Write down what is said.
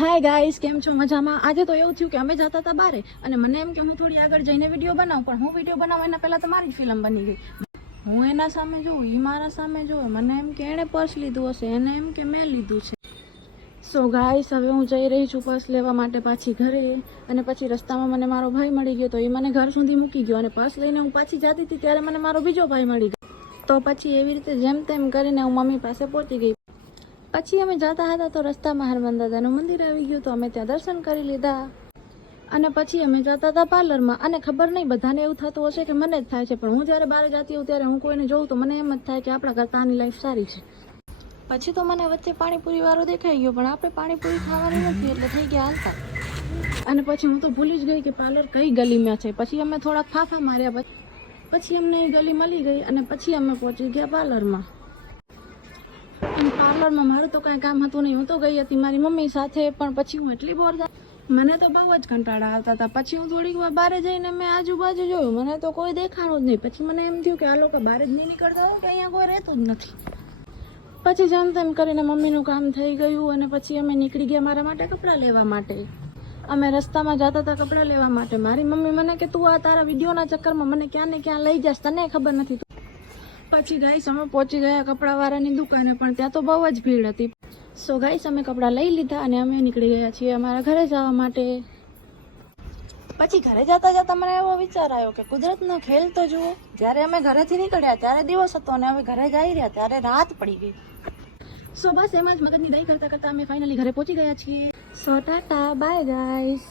Hi guys, કેમ છો? મજામાં? આજે તો એવું થયું કે અમે જતા હતા બારે અને મને એમ કે હું થોડી આગળ જઈને વિડીયો બનાવું, પણ હું વિડીયો બનાવું એના પહેલાં તો મારી જ ફિલ્મ બની ગઈ. હું એના સામે જોઉં, એ મારા સામે જોઉં, મને એમ કે એણે પર્સ લીધું હશે, એને એમ કે મેં લીધું છે. સો ગાઈસ, હવે હું જઈ રહી છું પર્સ લેવા માટે પાછી ઘરે. અને પછી રસ્તામાં મને મારો ભાઈ મળી ગયો, તો એ મને ઘર સુધી મૂકી ગયો અને પર્સ લઈને હું પાછી જતી હતી ત્યારે મને મારો બીજો ભાઈ મળી ગયો. તો પછી એવી રીતે જેમ તેમ કરીને હું મમ્મી પાસે પહોંચી ગઈ. પછી અમે જતા હતા તો રસ્તામાં હનુમાન દાદાનું મંદિર આવી ગયું, તો અમે ત્યાં દર્શન કરી લીધા. અને પછી અમે જતા હતા પાર્લરમાં. અને ખબર નહીં બધાને એવું થતું હશે કે મને જ થાય છે, પણ હું જ્યારે બહાર જતી હોઉં ત્યારે હું કોઈને જોઉં તો મને એમ જ થાય કે આપણા કરતાં આની લાઈફ સારી છે. પછી તો મને વચ્ચે પાણીપુરી વાળો દેખાઈ ગયો, પણ આપણે પાણીપુરી ખાવાની નથી એટલે થઈ ગયા હાલતા. અને પછી હું તો ભૂલી જ ગઈ કે પાર્લર કઈ ગલીમાં છે. પછી અમે થોડાક ફાફા માર્યા, પછી અમને એ ગલી મળી ગઈ અને પછી અમે પહોંચી ગયા પાર્લરમાં. અને પાર્લરમાં મારું તો કાંઈ કામ હતું નહીં, હું તો ગઈ હતી મારી મમ્મી સાથે. પણ પછી હું એટલી બોર થઈ, મને તો બહુ જ કંટાળા આવતા હતા. પછી હું થોડીક વાર બહાર જઈને મેં આજુબાજુ જોયું, મને તો કોઈ દેખાણું જ નહીં. પછી મને એમ થયું કે આ લોકો બહાર જ નહીં નીકળતા હોય કે અહીંયા કોઈ રહેતું જ નથી. પછી જેમ તેમ કરીને મમ્મીનું કામ થઈ ગયું અને પછી અમે નીકળી ગયા મારા માટે કપડાં લેવા માટે. અમે રસ્તામાં જતા હતા કપડાં લેવા માટે. મારી મમ્મી મને કે તું આ તારા વિડીયોના ચક્કરમાં મને ક્યાં ને ક્યાં લઈ જાસ, તને ખબર નથી. પછી ગાઈસ અમે પહોંચી ગયા કપડાવાળાની દુકાને, પણ ત્યાં તો બહુ જ ભીડ હતી. સો ગાઈસ અમે કપડાં લઈ લીધા અને અમે નીકળી ગયા છીએ અમારા ઘરે જવા માટે. પછી ઘરે જતા જતા મને એવો વિચાર આવ્યો કે કુદરતનો ખેલ તો જુઓ. જ્યારે અમે ઘરેથી નીકળ્યા ત્યારે દિવસ હતો અને હવે ઘરે જઈ રહ્યા ત્યારે રાત પડી ગઈ. સો બસ એમ જ મગજની દહીં કરતા કરતા અમે ફાઇનલી ઘરે પહોંચી ગયા છીએ. સો ટાટા, બાય ગાઈસ.